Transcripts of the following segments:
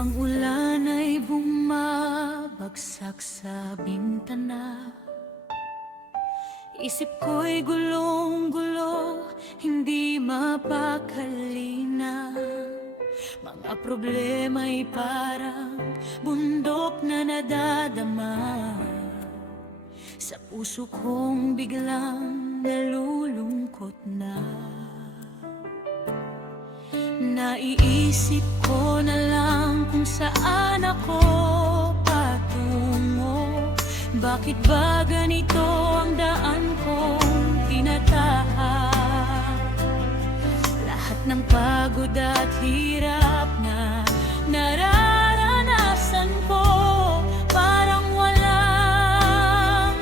Ang ulan ay bumabagsak sa bintana. Isip ko'y gulong-gulo, hindi mapakalina. Mga problema'y parang bundok na nadadama. Sa puso kong biglang nalulungkot na. Naiisip ko na lang kung saan ako patungo. Bakit ba ganito ang daan kong tinatahak? Lahat ng pagod at hirap na nararanasan ko, parang walang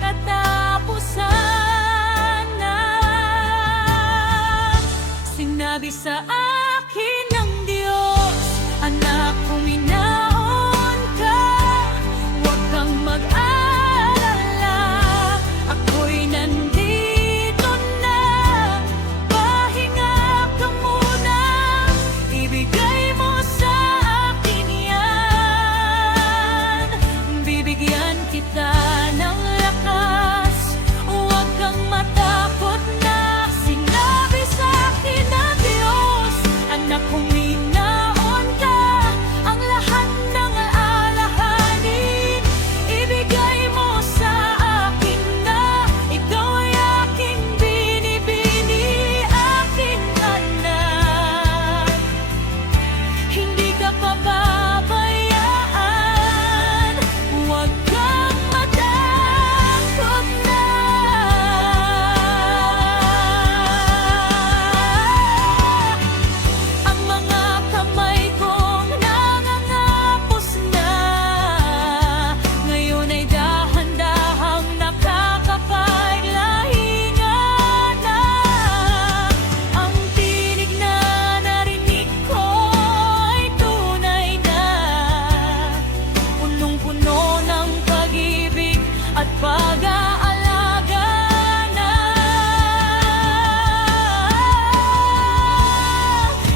katapusan na. Sinabi sa akin ng Diyos, anak, huminaon ka, huwag kang mag-alala, ako'y nandito na. Pahinga ka muna, ibigay mo sa akin yan. Bibigyan kita ng lakas, huwag kang matakot na. Sinabi sa akin ng Diyos, anak, huminaon ka, ang lahat ng alalahanin ibigay mo sa akin na. Ikaw ay aking binibini, aking anak. Hindi ka pababayaan, huwag kang matakot na. Ang mga kamay kong nangangapos na, ngayon ay dahan-dahang nakakapaglahinga na. Ang tinig na narinig ko ay tunay na, punong-puno ng pag-ibig at pag-aalaga na.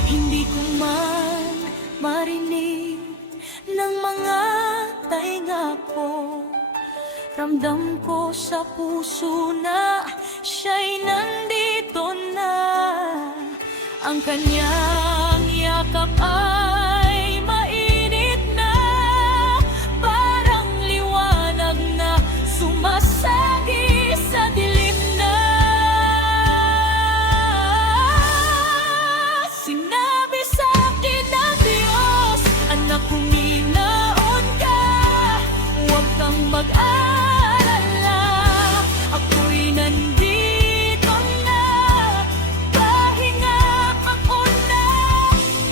Hindi ko man marinig ng mga tainga ko, ramdam ko sa puso na siya'y nandito na. Ang kanyang yakap ay mainit na, parang liwanag na sumasagi sa dilim na. Sinabi sa akin ng Diyos, anak, huminaon ka, huwag kang mag-alala, ako'y nandito na. Pahinga ka muna,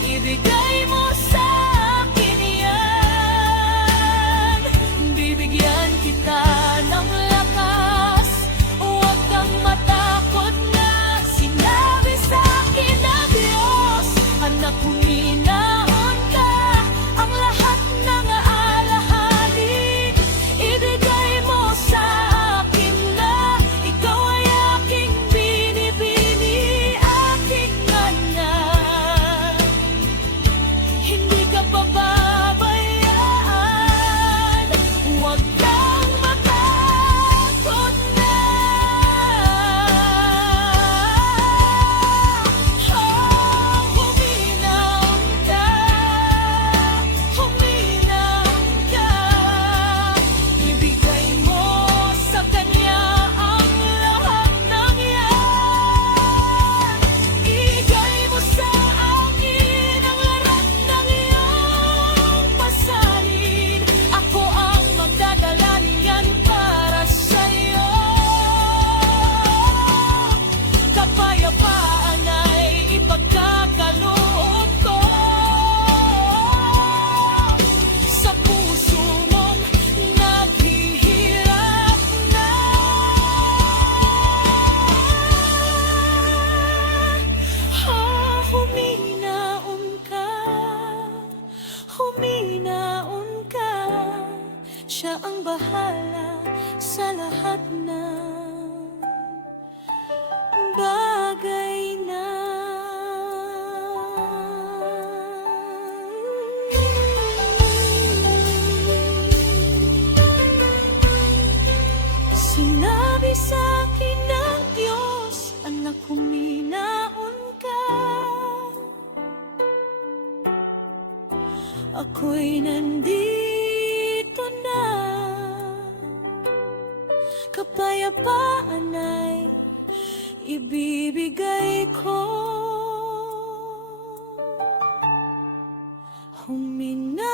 ibigay mo sa akin yan. Bibigyan kita ng lakas, huwag kang matakot na. Sinabi sa akin ng Diyos, anak, huminaon ka, ang lahat ng alalahanin ibigay mo sa akin na. Ikaw ay aking binibini, aking anak. Hindi ka pababayaan, huwag kang matakot na. Huminaon ka, huminaon ka, ibigay mo sa Kanya ang lahat ng yan. Ibigay mo sa akin ang lahat ng iyong pasanin, ako ang magdadala niyan para sa'yo. Kapayapaan ay ipagkakaloob ko sa puso mong naghihirap na. Huminaon ka, huminaon ka, siya ang bahala sa lahat ng bagay na. ako'y nandito na. Kapayapaan ay ibibigay ko. Huminahon